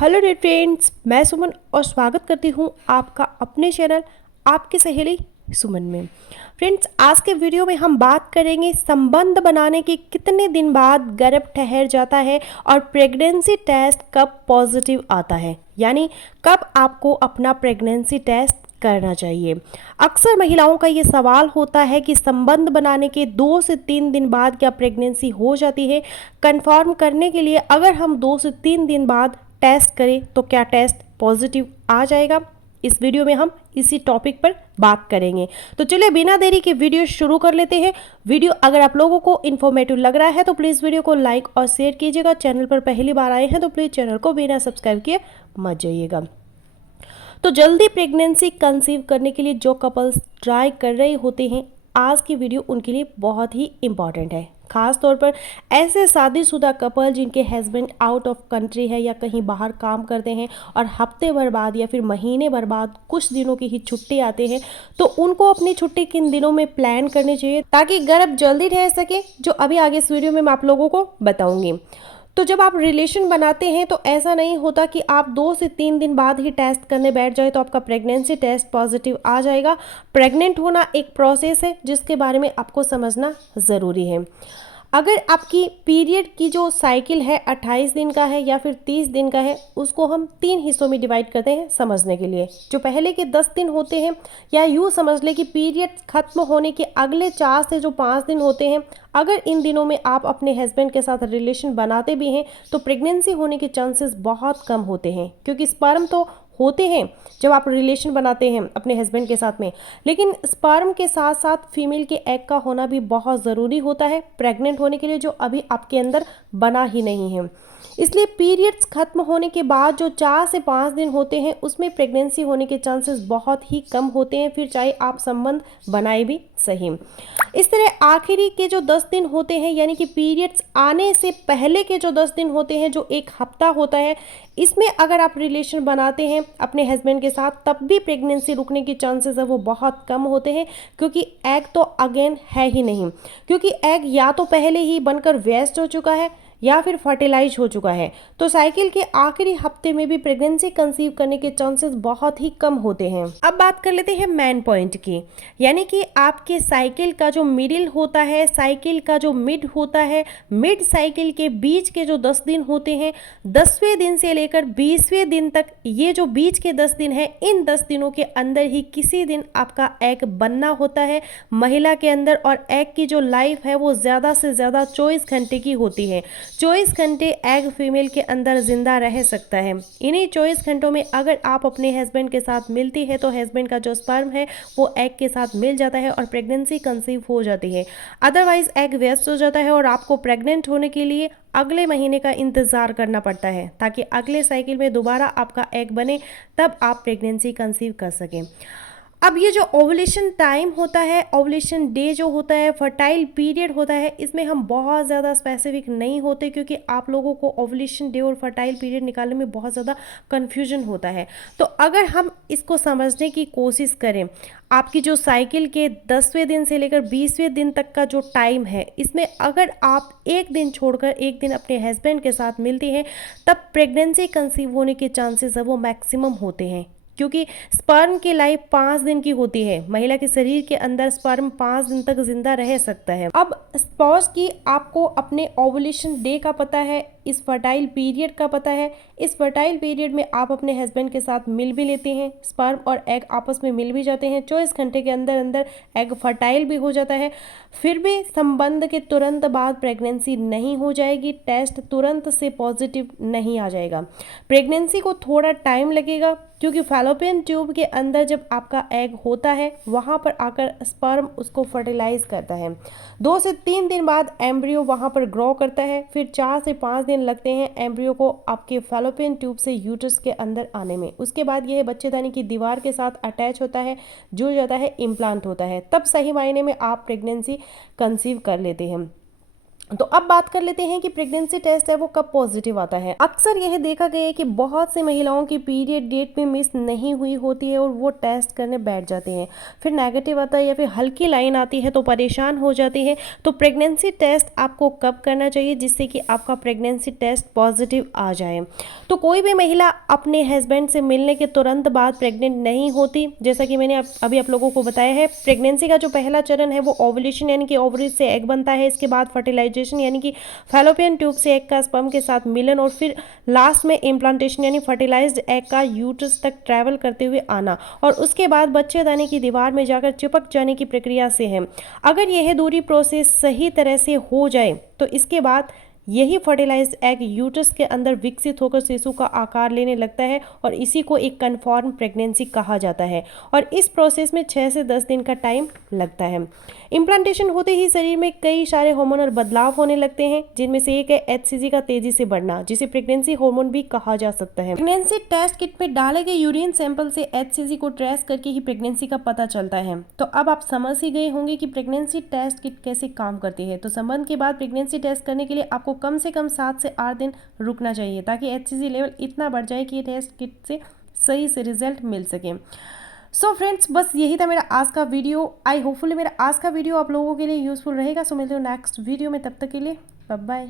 Hello dear friends, मैं सुमन और स्वागत करती हूँ आपका अपने चैनल आपकी सहेली सुमन में। फ्रेंड्स, आज के वीडियो में हम बात करेंगे संबंध बनाने के कितने दिन बाद गर्भ ठहर जाता है और प्रेगनेंसी टेस्ट कब पॉजिटिव आता है, यानी कब आपको अपना प्रेगनेंसी टेस्ट करना चाहिए। अक्सर महिलाओं का ये सवाल होता है कि संबंध बनाने के 2 से 3 दिन बाद क्या प्रेगनेंसी हो जाती है। कंफर्म करने के लिए अगर हम 2 से 3 दिन बाद टेस्ट करें तो क्या टेस्ट पॉजिटिव आ जाएगा। इस वीडियो में हम इसी टॉपिक पर बात करेंगे। तो चलिए बिना देरी के वीडियो शुरू कर लेते हैं। वीडियो अगर आप लोगों को इन्फॉर्मेटिव लग रहा है तो प्लीज़ वीडियो को लाइक और शेयर कीजिएगा। चैनल पर पहली बार आए हैं तो प्लीज़ चैनल को बिना सब्सक्राइब किए मत जाइएगा। तो जल्दी प्रेगनेंसी कंसीव करने के लिए जो कपल्स ट्राई कर रहे होते हैं, आज की वीडियो उनके लिए बहुत ही इम्पॉर्टेंट है। खास तौर पर ऐसे शादीशुदा कपल जिनके हस्बैंड आउट ऑफ कंट्री है या कहीं बाहर काम करते हैं और हफ्ते भर बाद या फिर महीने भर बाद कुछ दिनों की ही छुट्टी आते हैं, तो उनको अपनी छुट्टी किन दिनों में प्लान करनी चाहिए ताकि गर्भ जल्दी रह सके, जो अभी आगे इस वीडियो में मैं आप लोगों को बताऊंगी। तो जब आप रिलेशन बनाते हैं तो ऐसा नहीं होता कि आप 2 से 3 दिन बाद ही टेस्ट करने बैठ जाए तो आपका प्रेगनेंसी टेस्ट पॉजिटिव आ जाएगा। प्रेग्नेंट होना एक प्रोसेस है जिसके बारे में आपको समझना ज़रूरी है। अगर आपकी पीरियड की जो साइकिल है 28 दिन का है या फिर 30 दिन का है, उसको हम 3 हिस्सों में डिवाइड करते हैं समझने के लिए। जो पहले के 10 दिन होते हैं, या यूँ समझ लें कि पीरियड खत्म होने के अगले 4 से जो 5 दिन होते हैं, अगर इन दिनों में आप अपने हस्बैंड के साथ रिलेशन बनाते भी हैं तो प्रेगनेंसी होने के चांसेस बहुत कम होते हैं, क्योंकि स्पर्म तो होते हैं जब आप रिलेशन बनाते हैं अपने हस्बैंड के साथ में, लेकिन स्पर्म के साथ साथ फीमेल के एग का होना भी बहुत ज़रूरी होता है प्रेग्नेंट होने के लिए, जो अभी आपके अंदर बना ही नहीं है। इसलिए पीरियड्स खत्म होने के बाद जो 4 से 5 दिन होते हैं उसमें प्रेगनेंसी होने के चांसेस बहुत ही कम होते हैं, फिर चाहे आप संबंध बनाए भी सही। इस तरह आखिरी के जो 10 दिन होते हैं, यानी कि पीरियड्स आने से पहले के जो 10 दिन होते हैं, जो एक हफ्ता होता है, इसमें अगर आप रिलेशन बनाते हैं अपने हस्बैंड के साथ तब भी प्रेगनेंसी रुकने के चांसेस है वो बहुत कम होते हैं, क्योंकि एग तो अगेन है ही नहीं, क्योंकि एग या तो पहले ही बनकर वेस्ट हो चुका है या फिर फर्टिलाइज हो चुका है। तो साइकिल के आखिरी हफ्ते में भी प्रेगनेंसी कंसीव करने के चांसेस बहुत ही कम होते हैं। अब बात कर लेते हैं मेन पॉइंट की, यानी कि आपके साइकिल का जो मिडिल होता है, साइकिल का जो मिड होता है, मिड साइकिल के बीच के जो 10 दिन होते हैं, 10वें दिन से लेकर 20वें दिन तक, ये जो बीच के 10 दिन है, इन 10 दिनों के अंदर ही किसी दिन आपका एग बनना होता है महिला के अंदर, और एग की जो लाइफ है वो ज़्यादा से ज़्यादा 24 घंटे की होती है। 24 घंटे एग फीमेल के अंदर जिंदा रह सकता है। इन्हीं 24 घंटों में अगर आप अपने हस्बैंड के साथ मिलती है तो हस्बैंड का जो स्पर्म है वो एग के साथ मिल जाता है और प्रेगनेंसी कंसीव हो जाती है। अदरवाइज एग वेस्ट हो जाता है और आपको प्रेग्नेंट होने के लिए अगले महीने का इंतज़ार करना पड़ता है ताकि अगले साइकिल में दोबारा आपका एग बने, तब आप प्रेगनेंसी कंसीव कर सकें। अब ये जो ओवुलेशन टाइम होता है, ओवुलेशन डे जो होता है, फर्टाइल पीरियड होता है, इसमें हम बहुत ज़्यादा स्पेसिफिक नहीं होते, क्योंकि आप लोगों को ओवुलेशन डे और फर्टाइल पीरियड निकालने में बहुत ज़्यादा कन्फ्यूजन होता है। तो अगर हम इसको समझने की कोशिश करें, आपकी जो साइकिल के 10वें दिन से लेकर 20वें दिन तक का जो टाइम है, इसमें अगर आप एक दिन छोड़कर एक दिन अपने हस्बैंड के साथ मिलती हैं, तब प्रेगनेंसी कंसीव होने के चांसेस है वो मैक्सिमम होते हैं, क्योंकि स्पर्म की लाइफ 5 दिन की होती है। महिला के शरीर के अंदर स्पर्म 5 दिन तक जिंदा रह सकता है। अब सपोज कि आपको अपने ओवुलेशन डे का पता है, इस फर्टाइल पीरियड का पता है, इस फर्टाइल पीरियड में आप अपने हस्बैंड के साथ मिल भी लेते हैं, स्पर्म और एग आपस में मिल भी जाते हैं, 24 घंटे के अंदर अंदर एग फर्टाइल भी हो जाता है, फिर भी संबंध के तुरंत बाद प्रेगनेंसी नहीं हो जाएगी, टेस्ट तुरंत से पॉजिटिव नहीं आ जाएगा। प्रेगनेंसी को थोड़ा टाइम लगेगा, क्योंकि फैलोपियन ट्यूब के अंदर जब आपका एग होता है वहाँ पर आकर स्पर्म उसको फर्टिलाइज करता है। 2 से 3 दिन बाद एम्ब्रियो वहाँ पर ग्रो करता है, फिर 4 से 5 दिन लगते हैं एम्ब्रियो को आपके फैलोपियन ट्यूब से यूट्रस के अंदर आने में। उसके बाद यह बच्चेदानी की दीवार के साथ अटैच होता है, जुड़ जाता है, इम्प्लांट होता है, तब सही मायने में आप प्रेगनेंसी कंसीव कर लेते हैं। तो अब बात कर लेते हैं कि प्रेगनेंसी टेस्ट है वो कब पॉजिटिव आता है। अक्सर यह देखा गया है कि बहुत से महिलाओं की पीरियड डेट में मिस नहीं हुई होती है और वो टेस्ट करने बैठ जाते हैं, फिर नेगेटिव आता है या फिर हल्की लाइन आती है तो परेशान हो जाते हैं। तो प्रेगनेंसी टेस्ट आपको कब करना चाहिए जिससे कि आपका प्रेगनेंसी टेस्ट पॉजिटिव आ जाए? तो कोई भी महिला अपने हस्बैंड से मिलने के तुरंत बाद प्रेग्नेंट नहीं होती। जैसा कि मैंने अभी आप लोगों को बताया है, प्रेगनेंसी का जो पहला चरण है वो ओवुलेशन यानी कि ओवरी से एग बनता है, इसके बाद फर्टिलाइजेशन यानी कि फैलोपियन ट्यूब से एग का स्पर्म के साथ मिलन, और फिर लास्ट में इम्प्लांटेशन यानी फर्टिलाइज्ड एग का यूट्रस तक ट्रैवल करते हुए आना, और उसके बाद बच्चेदानी की दीवार में जाकर चिपक जाने की प्रक्रिया से है। अगर यह दूरी प्रोसेस सही तरह से हो जाए तो इसके बाद यही फर्टिलाइज्ड एग यूट्रस के अंदर विकसित होकर शिशु का आकार लेने लगता है, और इसी को एक कन्फर्म प्रेगनेंसी कहा जाता है। और इस प्रोसेस में 6 से 10 दिन का टाइम लगता है। इम्प्लांटेशन होते ही शरीर में कई सारे हार्मोनल बदलाव होने लगते हैं, जिनमें से एक है HCG का तेजी से बढ़ना, जिसे प्रेगनेंसी हार्मोन भी कहा जा सकता है। प्रेगनेंसी टेस्ट किट में डाले गए यूरिन सैंपल से HCG को ट्रेस करके ही प्रेगनेंसी का पता चलता है। तो अब आप समझ ही गए होंगे कि प्रेगनेंसी टेस्ट किट कैसे काम करती है। तो संबंध के बाद प्रेगनेंसी टेस्ट करने के लिए आपको कम से कम 7 से 8 दिन रुकना चाहिए, ताकि HCG लेवल इतना बढ़ जाए कि ये टेस्ट किट से सही से रिजल्ट मिल सके। सो फ्रेंड्स, बस यही था मेरा आज का वीडियो। आई होपफुली मेरा आज का वीडियो आप लोगों के लिए यूजफुल रहेगा। सो मिलते हो नेक्स्ट वीडियो में, तब तक के लिए बाय बाय।